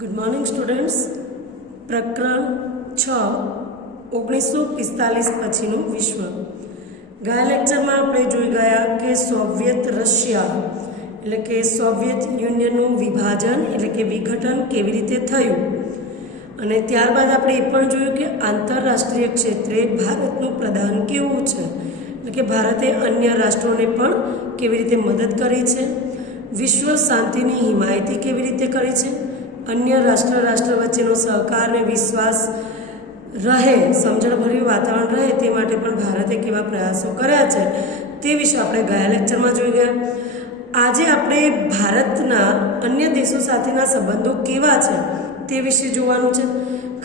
Good morning students. પ્રકરણ 6 1945 પછીનું વિશ્વ. ગયા લેક્ચરમાં આપણે જોઈ ગયા કે સોવિયત રશિયા એટલે કે સોવિયત યુનિયનનું વિભાજન એટલે કે વિઘટન કેવી રીતે થયું, અને ત્યારબાદ આપણે એ પણ જોયું કે આંતરરાષ્ટ્રીય ક્ષેત્રે ભારતનું પ્રદાન કેવું છે, એટલે કે ભારતે અન્ય રાષ્ટ્રોને પણ કેવી રીતે મદદ કરી છે, વિશ્વ શાંતિની હિમાયતી કેવી રીતે કરી છે, અન્ય રાષ્ટ્ર વચ્ચેનો સહકાર અને વિશ્વાસ રહે, સમજણભર્યું વાતાવરણ રહે તે માટે પણ ભારતે કેવા પ્રયાસો કર્યા છે તે વિશે આપણે ગયા લેક્ચરમાં જોઈ ગયા. આજે આપણે ભારતના અન્ય દેશો સાથેના સંબંધો કેવા છે તે વિશે જોવાનું છે.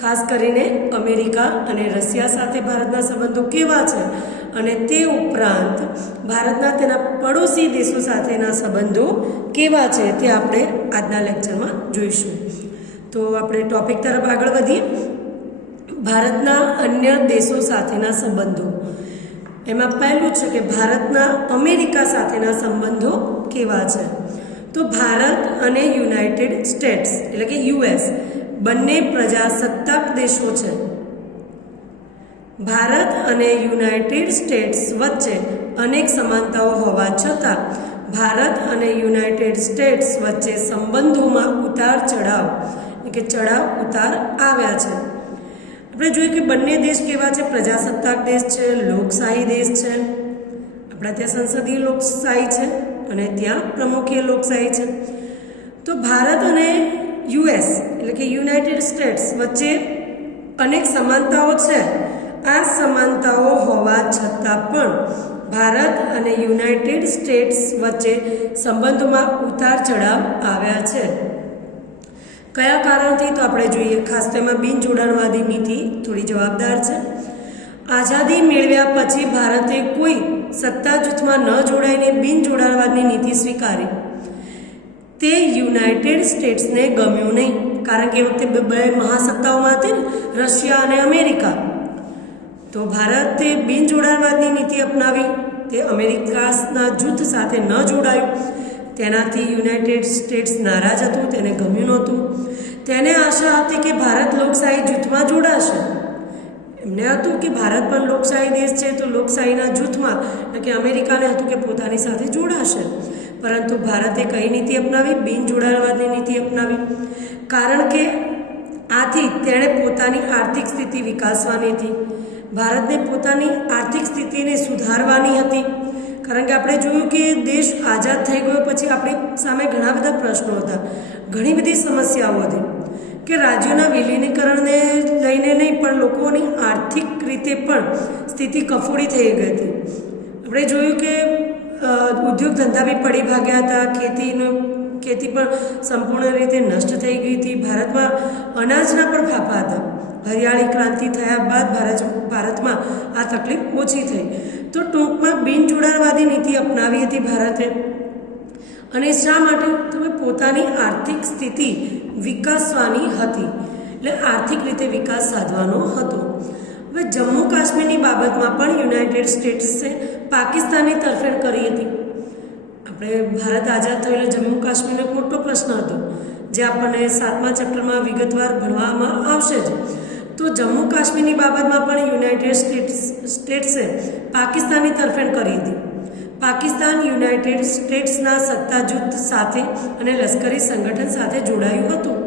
ખાસ કરીને અમેરિકા અને રશિયા સાથે ભારતના સંબંધો કેવા છે અને તે ઉપરાંત ભારતના તેના પડોશી દેશો સાથેના સંબંધો કેવા છે તે આપણે આજના લેક્ચરમાં જોઈશું. તો આપણે ટોપિક તરફ આગળ વધીએ. ભારતના અન્ય દેશો સાથેના સંબંધો. એમાં પહેલું છે કે ભારતના અમેરિકા સાથેના સંબંધો કેવા છે. તો ભારત અને યુનાઇટેડ સ્ટેટ્સ એટલે કે યુએસ બંને પ્રજાસત્તાક દેશો છે. ભારત અને યુનાઇટેડ સ્ટેટ્સ વચ્ચે અનેક સમાનતાઓ હોવા છતાં ભારત અને યુનાઇટેડ સ્ટેટ્સ વચ્ચે સંબંધોમાં ઉતાર ચઢાવ એટલે કે ચઢાવ ઉતાર આવ્યા છે. આપણે જોઈએ કે બંને દેશ કેવા છે. પ્રજાસત્તાક દેશ છે, લોકશાહી દેશ છે. આપણા ત્યાં સંસદીય લોકશાહી છે અને ત્યાં પ્રમુખીય લોકશાહી છે. તો ભારત અને યુએસ એટલે કે યુનાઇટેડ સ્ટેટ્સ વચ્ચે અનેક સમાનતાઓ છે. આ સમાનતાઓ હોવા છતાં પણ ભારત અને યુનાઇટેડ સ્ટેટ્સ વચ્ચે સંબંધોમાં ઉતાર ચઢાવ આવ્યા છે. કયા કારણથી તો આપણે જોઈએ. ખાસ તો એમાં બિનજોડાણવાદી નીતિ થોડી જવાબદાર છે. આઝાદી મેળવ્યા પછી ભારતે કોઈ સત્તા જૂથમાં ન જોડાઈને બિનજોડાણવાદની નીતિ સ્વીકારી. તે યુનાઇટેડ સ્ટેટ્સને ગમ્યું નહીં, કારણ કે એ વખતે બે મહાસત્તાઓમાં હતી ને, રશિયા અને અમેરિકા. તો ભારતે બિનજોડાણવાદની નીતિ અપનાવી. તે અમેરિકાના જૂથ સાથે ન જોડાયું. તેનાથી યુનાઇટેડ સ્ટેટ્સ નારાજ હતું, તેને ગમ્યું નહોતું. તેને આશા હતી કે ભારત લોકશાહી જૂથમાં જોડાશે. એમને હતું કે ભારત પણ લોકશાહી દેશ છે તો લોકશાહીના જૂથમાં, એટલે કે અમેરિકાને હતું કે પોતાની સાથે જોડાશે. પરંતુ ભારતે કઈ નીતિ અપનાવી? બિનજોડાણવાદની નીતિ અપનાવી. કારણ કે આથી તેણે પોતાની આર્થિક સ્થિતિ વિકાસવાની હતી. ભારતને પોતાની આર્થિક સ્થિતિને સુધારવાની હતી. કારણ કે આપણે જોયું કે દેશ આઝાદ થઈ ગયો પછી આપણી સામે ઘણા બધા પ્રશ્નો હતા, ઘણી બધી સમસ્યાઓ હતી કે રાજ્યોના વિલીનીકરણને લઈને નહીં પણ લોકોની આર્થિક રીતે પણ સ્થિતિ કફોડી થઈ ગઈ હતી. આપણે જોયું કે ઉદ્યોગ ધંધા બી પડી ભાગ્યા હતા, ખેતી પણ સંપૂર્ણ રીતે નષ્ટ થઈ ગઈ હતી. ભારતમાં અનાજના પણ ફાફા હતા. હરિયાળી ક્રાંતિ થયા બાદ ભારતમાં આ તકલીફ ઓછી થઈ. તો ટૂંકમાં બિનજોડાણવાદી નીતિ અપનાવી હતી ભારતે. અને શા માટે? તો પોતાની આર્થિક સ્થિતિ વિકાસવાની હતી, એટલે આર્થિક રીતે વિકાસ સાધવાનો હતો. હવે જમ્મુ કાશ્મીરની બાબતમાં પણ યુનાઇટેડ સ્ટેટ્સે પાકિસ્તાનની તરફેણ કરી હતી. આપણે ભારત આઝાદ થયેલો જમ્મુ કાશ્મીરનો એક મોટો પ્રશ્ન હતો, જે આપણને 7મા ચેપ્ટરમાં વિગતવાર ભણવામાં આવશે જ. તો જમ્મુ કાશ્મીરની બાબતમાં પણ યુનાઇટેડ સ્ટેટ્સે પાકિસ્તાનની તરફેણ કરી હતી. પાકિસ્તાન યુનાઇટેડ સ્ટેટ્સના સત્તા જૂથ સાથે અને લશ્કરી સંગઠન સાથે જોડાયું હતું.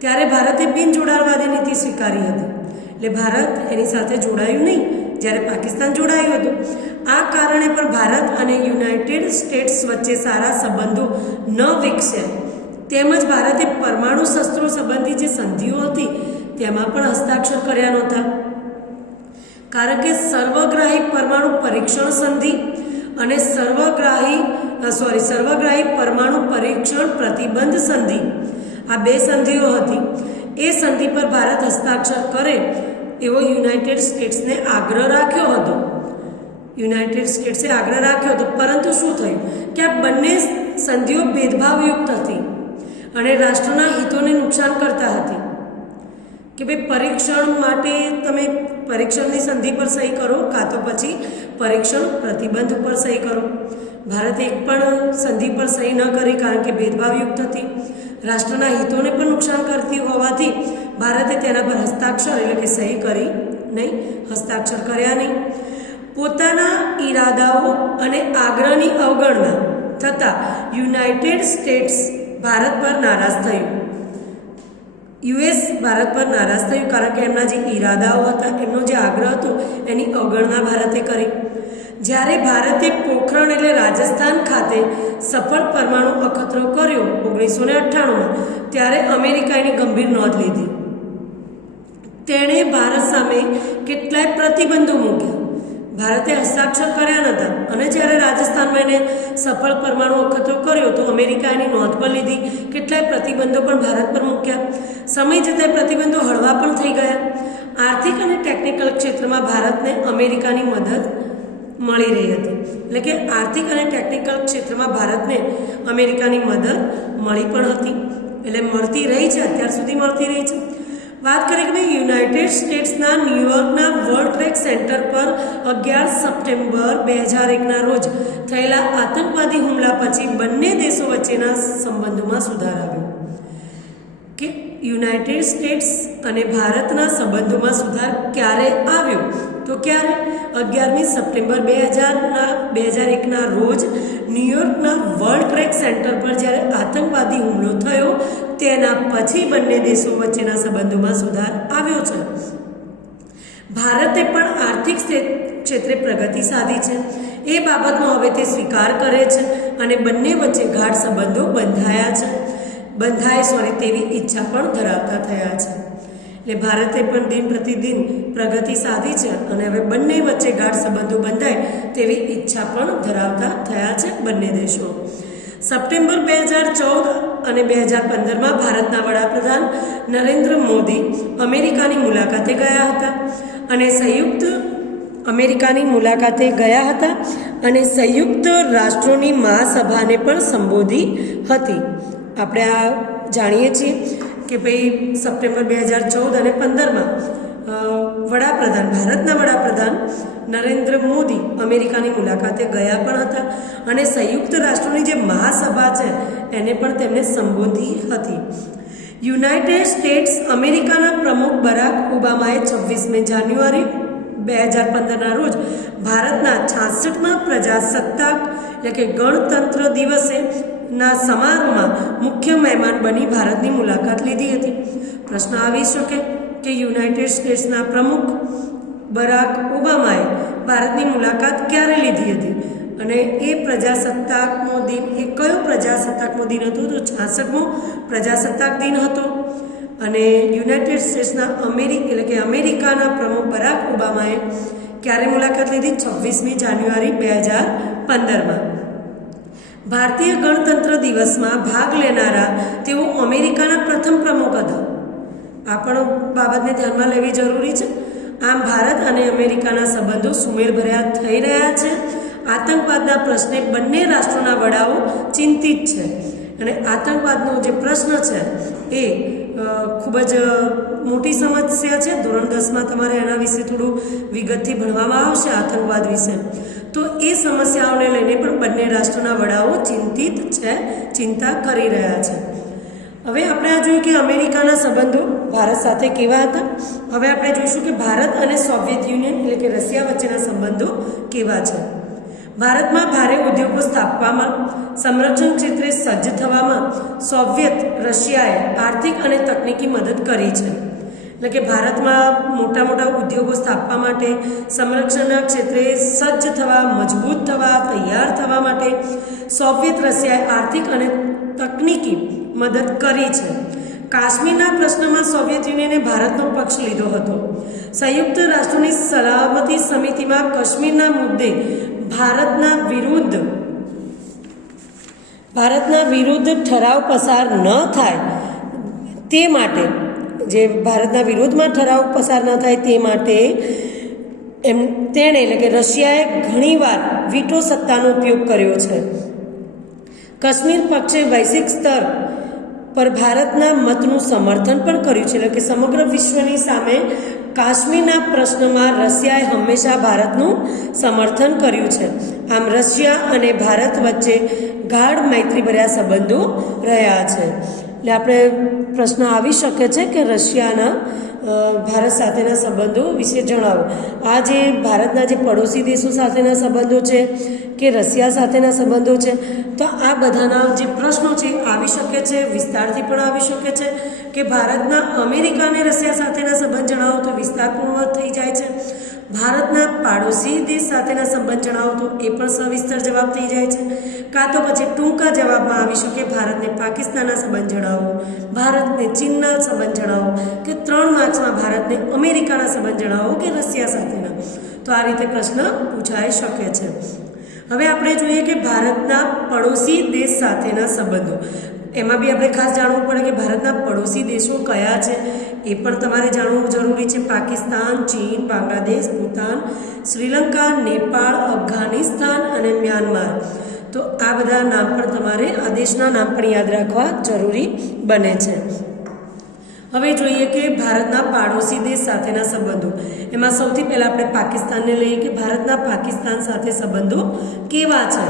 ત્યારે ભારતે બિનજોડાણવાદી નીતિ સ્વીકારી હતી, એટલે ભારત એની સાથે જોડાયું નહીં, જ્યારે પાકિસ્તાન જોડાયું હતું. આ કારણે પણ ભારત અને યુનાઇટેડ સ્ટેટ્સ વચ્ચે સારા સંબંધો ન વિકસ્યા. તેમજ ભારતે પરમાણુ શસ્ત્રો સંબંધી જે સંધિઓ હતી તેમાં પણ હસ્તાક્ષર કર્યા નહોતા. કારણ કે સર્વગ્રાહી પરમાણુ પરીક્ષણ સંધિ અને સર્વગ્રાહી પરમાણુ પરીક્ષણ પ્રતિબંધ સંધિ, આ બે સંધિઓ હતી. એ સંધિ પર ભારત હસ્તાક્ષર કરે એવો યુનાઇટેડ સ્ટેટ્સને આગ્રહ રાખ્યો હતો. પરંતુ શું થયું કે આ બંને સંધિઓ ભેદભાવયુક્ત હતી અને રાષ્ટ્રના હિતોને નુકસાન કરતા હતી. કે ભાઈ પરીક્ષણ માટે તમે પરીક્ષણની સંધિ પર સહી કરો કાં તો પછી પરીક્ષણ પ્રતિબંધ પર સહી કરો. ભારતે એક પણ સંધિ પર સહી ન કરી, કારણ કે ભેદભાવયુક્ત હતી. રાષ્ટ્રના હિતોને પણ નુકસાન કરતી હોવાથી ભારતે તેના પર હસ્તાક્ષર એટલે કે સહી કરી નહીં, હસ્તાક્ષર કર્યા નહીં. પોતાના ઈરાદાઓ અને આગ્રહની અવગણના થતાં યુનાઇટેડ સ્ટેટ્સ ભારત પર નારાજ થયું. યુએસ ભારત પર નારાજ થયું કારણ કે એમના જે ઈરાદાઓ હતા, એમનો જે આગ્રહ હતો એની અવગણના ભારતે કરી. જ્યારે ભારતે પોખરણ એટલે રાજસ્થાન ખાતે સફળ પરમાણુ અખતરો કર્યો 1998માં, ત્યારે અમેરિકાએ એની ગંભીર નોંધ લીધી. તેણે ભારત સામે કેટલાય પ્રતિબંધો મૂક્યા. ભારતે હસ્તાક્ષર કર્યા નહોતા અને જ્યારે રાજસ્થાનમાં એને સફળ પરમાણુ અખતરો કર્યો તો અમેરિકાએ એની નોંધ પણ લીધી. કેટલાય પ્રતિબંધો પણ ભારત પર મૂક્યા. સમય જતાં પ્રતિબંધો હળવા પણ થઈ ગયા. આર્થિક અને ટેકનિકલ ક્ષેત્રમાં ભારતને અમેરિકાની મદદ મળી રહી હતી. એટલે કે આર્થિક અને ટેકનિકલ ક્ષેત્રમાં ભારતને અમેરિકાની મદદ મળી પણ હતી, એટલે મળતી રહી છે, અત્યાર સુધી મળતી રહી છે. વાત કરીએ કે ભાઈ યુનાઇટેડ સ્ટેટ્સના ન્યૂયોર્કના વર્લ્ડ ટ્રેડ સેન્ટર પર 11 સપ્ટેમ્બર 2001ના રોજ થયેલા આતંકવાદી હુમલા પછી બંને દેશો વચ્ચેના સંબંધોમાં સુધાર આવ્યો. કે યુનાઇટેડ સ્ટેટ્સ અને ભારતના સંબંધોમાં સુધાર ક્યારે આવ્યો? તો ક્યારે? 11મી સપ્ટેમ્બર 2001ના રોજ ન્યૂયોર્કના વર્લ્ડ ટ્રેડ સેન્ટર પર જ્યારે આતંકવાદી હુમલો થયો તેના પછી બંને દેશો વચ્ચેના સંબંધોમાં સુધાર આવ્યો છે. ભારતે પણ આર્થિક ક્ષેત્રે પ્રગતિ સાધી છે. એ બાબતનો હવે તે સ્વીકાર કરે છે અને બંને વચ્ચે ગાઢ સંબંધો બંધાય તેવી ઈચ્છા પણ ધરાવતા થયા છે. એટલે ભારતે પણ દિન પ્રતિદિન પ્રગતિ સાધી છે અને હવે બંને વચ્ચે ગાઢ સંબંધો બંધાય તેવી ઈચ્છા પણ ધરાવતા થયા છે બંને દેશો. સપ્ટેમ્બર 2014 અને 2015માં ભારતના વડાપ્રધાન નરેન્દ્ર મોદી અમેરિકાની મુલાકાતે ગયા હતા અને સંયુક્ત રાષ્ટ્રોની મહાસભાને પણ સંબોધી હતી. આપણે આ જાણીએ છીએ કે ભાઈ સપ્ટેમ્બર 2014 અને 2015માં ભારતના વડાપ્રધાન નરેન્દ્ર મોદી અમેરિકાની મુલાકાતે ગયા પણ હતા અને સંયુક્ત રાષ્ટ્રોની જે મહાસભા છે એને પણ તેમણે સંબોધી હતી. યુનાઇટેડ સ્ટેટ્સ અમેરિકાના પ્રમુખ બરાક ઓબામાએ 26મી જાન્યુઆરી 2015ના રોજ ભારતના 66મા પ્રજાસત્તાક એટલે કે ગણતંત્ર દિવસેના સમારોહમાં મુખ્ય મહેમાન બની ભારતની મુલાકાત લીધી હતી. પ્રશ્ન આવી શકે કે યુનાઇટેડ સ્ટેટ્સના પ્રમુખ બરાક ઓબામાએ ભારતની મુલાકાત ક્યારે લીધી હતી અને એ પ્રજાસત્તાકનો દિન એ કયો પ્રજાસત્તાકનો દિન હતો? તો 66મો પ્રજાસત્તાક દિન હતો. અને યુનાઇટેડ સ્ટેટ્સના અમેરિકાના પ્રમુખ બરાક ઓબામાએ ક્યારે મુલાકાત લીધી? 26મી જાન્યુઆરી 2015માં. ભારતીય ગણતંત્ર દિવસમાં ભાગ લેનારા તેઓ અમેરિકાના પ્રથમ પ્રમુખ હતા. આ પણ બાબતને ધ્યાનમાં લેવી જરૂરી છે. આમ ભારત અને અમેરિકાના સંબંધો સુમેળભર્યા થઈ રહ્યા છે. આતંકવાદના પ્રશ્ને બંને રાષ્ટ્રોના વડાઓ ચિંતિત છે અને આતંકવાદનો જે પ્રશ્ન છે એ ખૂબ જ મોટી સમસ્યા છે. ધોરણ 10માં તમારે એના વિશે થોડું વિગતથી ભણવામાં આવશે, આતંકવાદ વિશે. તો એ સમસ્યાઓને લઈને પણ બંને રાષ્ટ્રોના વડાઓ ચિંતિત છે, ચિંતા કરી રહ્યા છે. હવે આપણે આ જોયું કે અમેરિકાના સંબંધો ભારત સાથે કેવા હતા. હવે આપણે જોઈશું કે ભારત અને સોવિયત યુનિયન એટલે કે રશિયા વચ્ચેના સંબંધો કેવા છે. ભારતમાં ભારે ઉદ્યોગો સ્થાપવામાં, સંરક્ષણ ક્ષેત્રે સજ્જ થવામાં રશિયાએ આર્થિક અને તકનીકી મદદ કરી છે. એટલે કે ભારતમાં મોટા મોટા ઉદ્યોગો સ્થાપવા માટે, સંરક્ષણના ક્ષેત્રે સજ્જ થવા, મજબૂત થવા, તૈયાર થવા માટે સોવિયત રશિયાએ આર્થિક અને તકનીકી મદદ કરી છે. કાશ્મીરના પ્રશ્નમાં સોવિયત યુનિયને ભારતનો પક્ષ લીધો હતો. સંયુક્ત રાષ્ટ્રોની સલામતી સમિતિમાં કાશ્મીરના મુદ્દે ભારતના વિરુદ્ધ ઠરાવ પસાર ન થાય તે માટે તેણે એટલે કે રશિયાએ ઘણીવાર વીટો સત્તાનો ઉપયોગ કર્યો છે. કાશ્મીર પક્ષે વૈશ્વિક સ્તર પર ભારતના મતનું સમર્થન પણ કર્યું છે. એટલે કે સમગ્ર વિશ્વની સામે કાશ્મીરના પ્રશ્નમાં રશિયાએ હંમેશા ભારતનું સમર્થન કર્યું છે. આમ રશિયા અને ભારત વચ્ચે ગાઢ મૈત્રીભર્યા સંબંધો રહ્યા છે. એટલે આપણે પ્રશ્ન આવી શકે છે કે રશિયાના ભારત સાથેના સંબંધો વિશે જણાવો. આ જે ભારતના જે પડોશી દેશો સાથેના સંબંધો છે કે રશિયા સાથેના સંબંધો છે, તો આ બધાના જે પ્રશ્નો છે આવી શકે છે. વિસ્તારથી પણ આવી શકે છે કે ભારતના અમેરિકા અને રશિયા સાથેના સંબંધ જણાવો તો વિસ્તારપૂર્વક થઈ જાય છે. ભારતના પાડોશી દેશ સાથેના સંબંધ જણાવો તો એ પણ સવિસ્તર જવાબ થઈ જાય છે. કાં તો પછી ટૂંકા જવાબમાં આવી શકે ભારતને પાકિસ્તાનના સંબંધ જણાવો, ભારતને ચીનના સંબંધ જણાવો, કે 3 માર્ક્સમાં ભારતને અમેરિકાના સંબંધ જણાવો કે રશિયા સાથેના. તો આ રીતે પ્રશ્ન પૂછાઈ શકે છે. હવે આપણે જોઈએ કે ભારતના પડોશી દેશ સાથેના સંબંધો. એમાં બી આપણે ખાસ જાણવું પડે કે ભારતના પડોશી દેશો કયા છે એ પણ તમારે જાણવું જરૂરી છે. પાકિસ્તાન, ચીન, બાંગ્લાદેશ, ભૂતાન, શ્રીલંકા, નેપાળ, અફઘાનિસ્તાન અને મ્યાનમાર. તો આ બધા નામ પણ તમારે આ દેશના નામ પણ યાદ રાખવા જરૂરી બને છે. હવે જોઈએ કે ભારતના પાડોશી દેશ સાથેના સંબંધો. એમાં સૌથી પહેલાં આપણે પાકિસ્તાનને લઈએ કે ભારતના પાકિસ્તાન સાથે સંબંધો કેવા છે.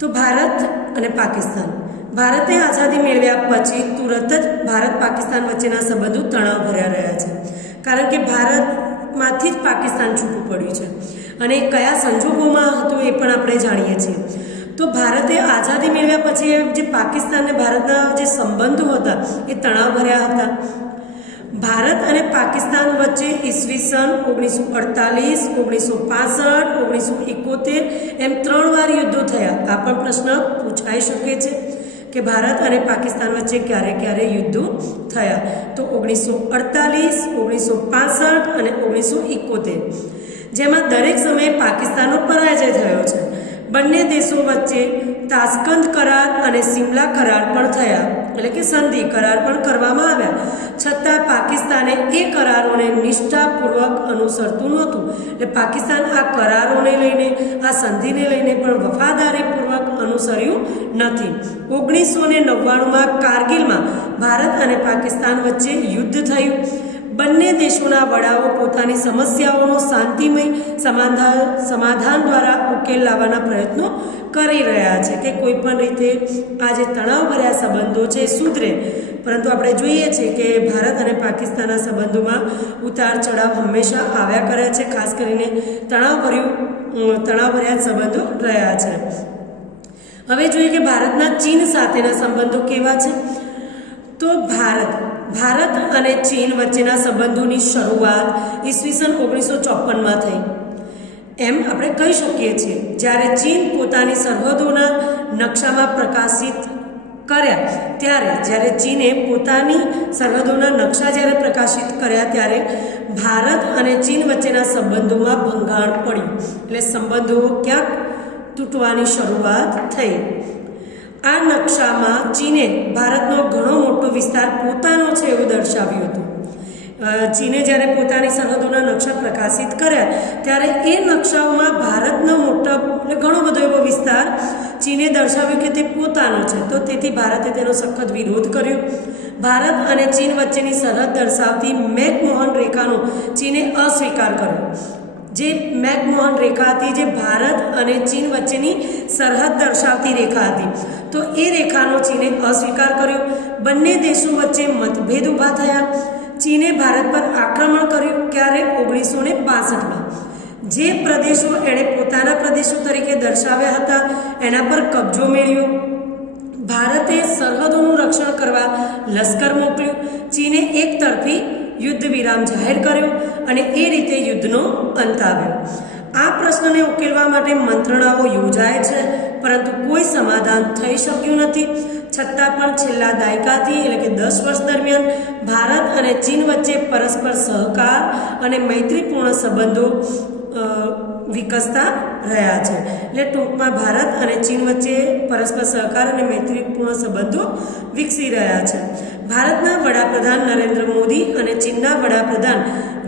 તો ભારત અને પાકિસ્તાન. ભારતે આઝાદી મેળવ્યા પછી તુરત જ ભારત પાકિસ્તાન વચ્ચેના સંબંધો તણાવભર્યા રહ્યા છે, કારણ કે ભારતમાંથી જ પાકિસ્તાન છૂટું પડ્યું છે અને કયા સંજોગોમાં હતું એ પણ આપણે જાણીએ છીએ. તો ભારતે આઝાદી મેળવ્યા પછી જે પાકિસ્તાન અને ભારતના જે સંબંધો હતા એ તણાવભર્યા હતા. ભારત અને પાકિસ્તાન વચ્ચે ઈસવીસન 1948, 1965, 1971 એમ 3 વાર યુદ્ધો થયા. આ પણ પ્રશ્ન પૂછાઈ શકે છે કે ભારત અને પાકિસ્તાન વચ્ચે ક્યારે ક્યારે યુદ્ધો થયા. તો 1948, 1965 અને 1971, જેમાં દરેક સમયે પાકિસ્તાનનો પરાજય થયો છે. બંને દેશો વચ્ચે તાસ્કંદ કરાર અને સિમલા કરાર પણ થયા, એટલે કે સંધિ કરાર પણ કરવામાં આવ્યા. છતાં પાકિસ્તાને એ કરારોને નિષ્ઠાપૂર્વક અનુસરતું નહોતું. એટલે પાકિસ્તાન આ કરારોને લઈને, આ સંધિને લઈને પણ વફાદારીપૂર્વક અનુસર્યું નથી. 1999માં કારગિલમાં ભારત અને પાકિસ્તાન વચ્ચે યુદ્ધ થયું. બંને દેશોના વડાઓ પોતાની સમસ્યાઓનો શાંતિમય સમાધાન દ્વારા ઉકેલ લાવવાના પ્રયત્નો કરી રહ્યા છે કે કોઈ પણ રીતે આ જે તણાવભર્યા સંબંધો છે સુધરે. પરંતુ આપણે જોઈએ છીએ કે ભારત અને પાકિસ્તાનના સંબંધોમાં ઉતાર ચઢાવ હંમેશા આવ્યા કરે છે. ખાસ કરીને તણાવભર્યા સંબંધો રહ્યા છે. હવે જોઈએ કે ભારતના ચીન સાથેના સંબંધો કેવા છે. તો ભારત અને ચીન વચ્ચેના સંબંધોની શરૂઆત ઈસવીસન 1954માં થઈ એમ આપણે કહી શકીએ છીએ. જ્યારે ચીન પોતાની સરહદોના નકશામાં પ્રકાશિત કર્યા ત્યારે ત્યારે ભારત અને ચીન વચ્ચેના સંબંધોમાં ભંગાણ પડ્યું. એટલે સંબંધો ક્યાંક તૂટવાની શરૂઆત થઈ. આ નકશામાં ચીને ભારતનો ઘણો મોટો વિસ્તાર પોતાનો છે એવું દર્શાવ્યું હતું. ચીને જ્યારે પોતાની સરહદોના નકશા પ્રકાશિત કર્યા ત્યારે એ નકશાઓમાં ભારતનો ઘણો બધો એવો વિસ્તાર ચીને દર્શાવ્યું કે તે પોતાનો છે. તો તેથી ભારતે તેનો સખત વિરોધ કર્યો. ભારત અને ચીન વચ્ચેની સરહદ દર્શાવતી મેકમોહન રેખાનો ચીને અસ્વીકાર કર્યો. જે મેકમોહન રેખા હતી, જે ભારત અને ચીન વચ્ચેની સરહદ દર્શાવતી રેખા હતી, તો એ રેખાનો ચીને અસ્વીકાર કર્યો. બંને દેશો વચ્ચે મતભેદ ઊભા થયા. ચીને ભારત પર આક્રમણ કર્યું. ક્યારે? 1962માં. જે પ્રદેશો એણે પોતાના પ્રદેશો તરીકે દર્શાવ્યા હતા એના પર કબજો મેળવ્યો. ભારતે સરહદોનું રક્ષણ કરવા લશ્કર મોકલ્યું. ચીને એકતરફી યુદ્ધ વિરામ જાહેર કર્યો અને એ રીતે યુદ્ધનો અંત આવ્યો. આ પ્રશ્નને ઉકેલવા માટે મંત્રણાઓ યોજાય છે, પરંતુ કોઈ સમાધાન થઈ શક્યું નથી. છતાં પણ છેલ્લા દાયકાથી એટલે કે 10 વર્ષ દરમિયાન ભારત અને ચીન વચ્ચે પરસ્પર સહકાર અને મૈત્રીપૂર્ણ સંબંધો વિકસતા રહ્યા છે. એટલે ટૂંકમાં ભારત અને ચીન વચ્ચે પરસ્પર સહકાર અને મૈત્રીપૂર્ણ સંબંધો વિકસી રહ્યા છે. ભારતના વડાપ્રધાન નરેન્દ્ર મોદી અને ચીનના વડાપ્રધાન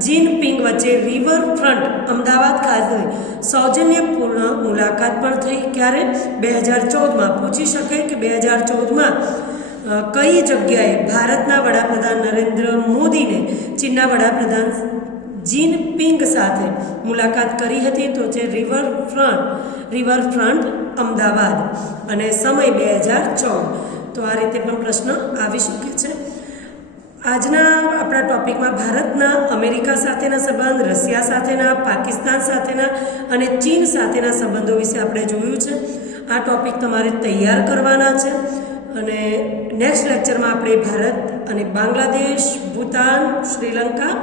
જિનપિંગ વચ્ચે રિવરફ્રન્ટ અમદાવાદ ખાતે સૌજન્યપૂર્ણ મુલાકાત પણ થઈ. ક્યારે? 2014માં. પૂછી શકે કે 2014માં કઈ જગ્યાએ ભારતના વડાપ્રધાન નરેન્દ્ર મોદીને ચીનના વડાપ્રધાન જિનપિંગ સાથે મુલાકાત કરી હતી? તો છે રિવરફ્રન્ટ અમદાવાદ અને સમય 2014. તો આ રીતે પણ પ્રશ્ન આવી શકે છે. આજના આપણા ટોપિકમાં ભારતના અમેરિકા સાથેના સંબંધ, રશિયા સાથેના, પાકિસ્તાન સાથેના અને ચીન સાથેના સંબંધો વિશે આપણે જોયું છે. આ ટોપિક તમારે તૈયાર કરવાના છે અને નેક્સ્ટ લેક્ચરમાં આપણે ભારત અને બાંગ્લાદેશ, ભૂતાન, શ્રીલંકા,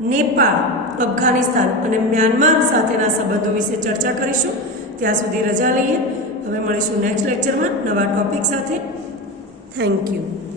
નેપાળ, અફઘાનિસ્તાન અને મ્યાનમાર સાથેના સંબંધો વિશે ચર્ચા કરીશું. ત્યાં સુધી રજા લઈએ. હવે મળીશું નેક્સ્ટ લેક્ચરમાં નવા ટોપિક સાથે. Thank you.